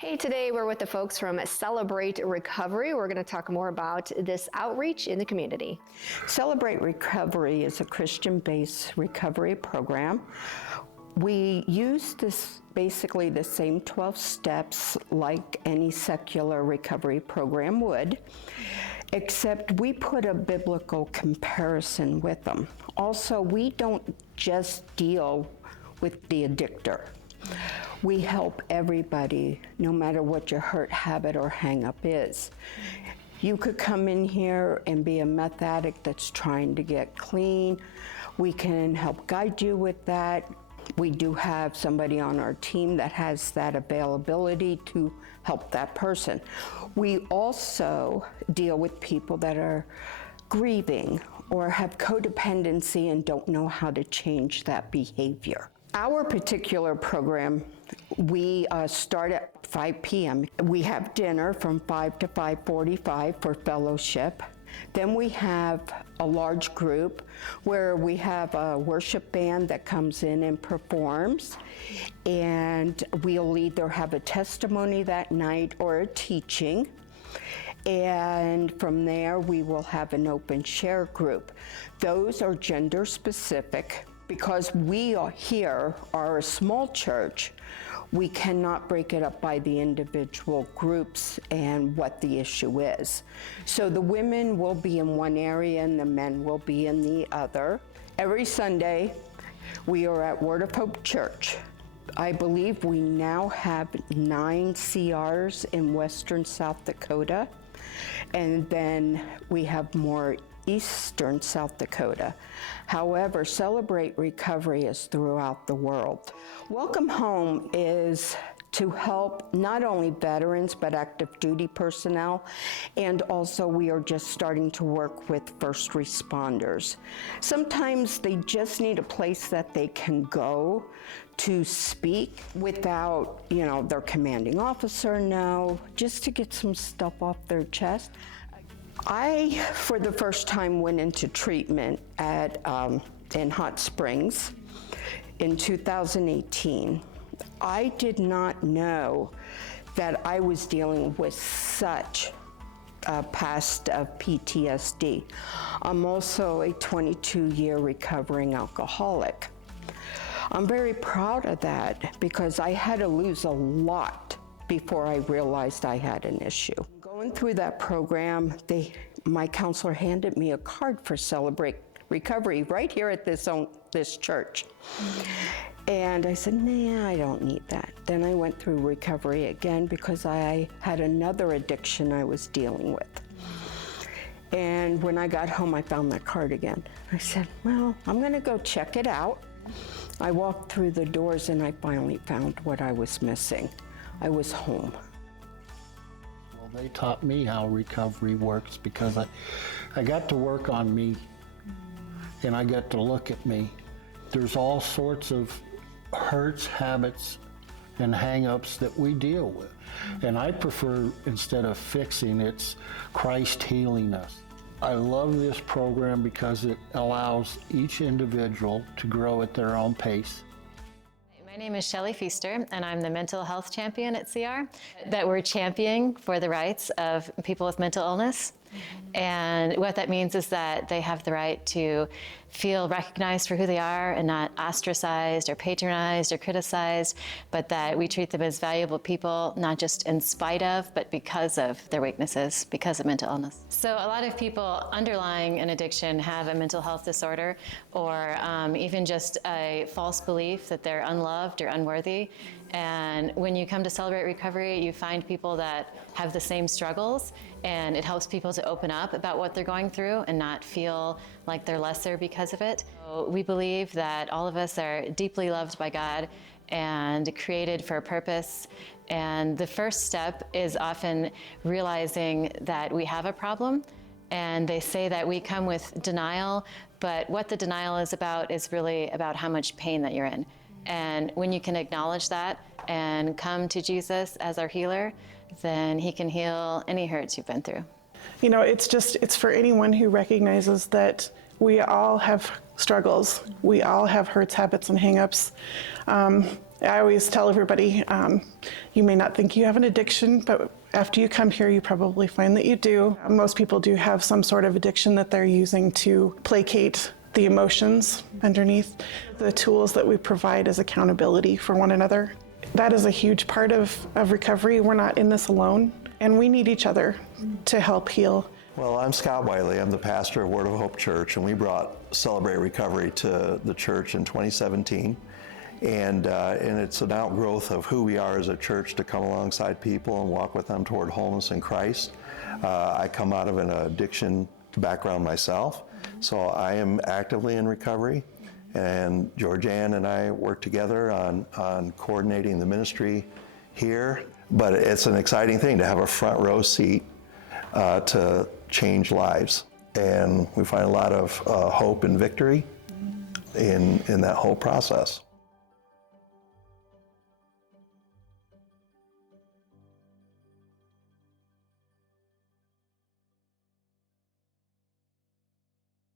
Hey, today we're with the folks from Celebrate Recovery. We're going to talk more about this outreach in the community. Celebrate Recovery is a Christian-based recovery program. We use basically the same 12 steps like any secular recovery program would, except we put a biblical comparison with them. Also, we don't just deal with the addictor. We help everybody, no matter what your hurt, habit, or hang-up is. You could come in here and be a meth addict that's trying to get clean. We can help guide you with that. We do have somebody on our team that has that availability to help that person. We also deal with people that are grieving or have codependency and don't know how to change that behavior. Our particular program, we start at 5 p.m. We have dinner from 5 to 5:45 for fellowship. Then we have a large group where we have a worship band that comes in and performs. And we'll either have a testimony that night or a teaching. And from there, we will have an open share group. Those are gender specific. Because we are a small church, we cannot break it up by the individual groups and what the issue is. So the women will be in one area and the men will be in the other. Every Sunday, we are at Word of Hope Church. I believe we now have 9 CRs in western South Dakota, and then we have more eastern South Dakota. However, Celebrate Recovery is throughout the world. Welcome Home is to help not only veterans, but active duty personnel, and also we are just starting to work with first responders. Sometimes they just need a place that they can go to speak without, their commanding officer know, just to get some stuff off their chest. I, for the first time, went into treatment in Hot Springs in 2018. I did not know that I was dealing with such a past of PTSD. I'm also a 22-year recovering alcoholic. I'm very proud of that because I had to lose a lot before I realized I had an issue. Going through that program, my counselor handed me a card for Celebrate Recovery right here at this church. And I said, nah, I don't need that. Then I went through recovery again because I had another addiction I was dealing with. And when I got home, I found that card again. I said, well, I'm gonna go check it out. I walked through the doors and I finally found what I was missing. I was home. Well, they taught me how recovery works because I got to work on me and I got to look at me. There's all sorts of hurts, habits, and hang-ups that we deal with. And I prefer, instead of fixing, it's Christ healing us. I love this program because it allows each individual to grow at their own pace. My name is Shellie Fiester, and I'm the mental health champion at CR, that we're championing for the rights of people with mental illness. And what that means is that they have the right to feel recognized for who they are and not ostracized or patronized or criticized, but that we treat them as valuable people, not just in spite of, but because of their weaknesses, because of mental illness. So a lot of people underlying an addiction have a mental health disorder or even just a false belief that they're unloved or unworthy. And when you come to Celebrate Recovery, you find people that have the same struggles, and it helps people to open up about what they're going through and not feel like they're lesser because of it. So we believe that all of us are deeply loved by God and created for a purpose. And the first step is often realizing that we have a problem. And they say that we come with denial, but what the denial is really about how much pain that you're in. And when you can acknowledge that and come to Jesus as our healer, then he can heal any hurts you've been through. It's for anyone who recognizes that we all have struggles. We all have hurts, habits, and hang-ups. I always tell everybody, you may not think you have an addiction, but after you come here, you probably find that you do. Most people do have some sort of addiction that they're using to placate the emotions underneath. The tools that we provide is accountability for one another. That is a huge part of recovery. We're not in this alone, and we need each other to help heal. Well, I'm Scott Wiley. I'm the pastor of Word of Hope Church, and we brought Celebrate Recovery to the church in 2017. And it's an outgrowth of who we are as a church to come alongside people and walk with them toward wholeness in Christ. I come out of an addiction background myself, so I am actively in recovery. And Georgeann and I work together on coordinating the ministry here. But it's an exciting thing to have a front row seat to change lives. And we find a lot of hope and victory in that whole process.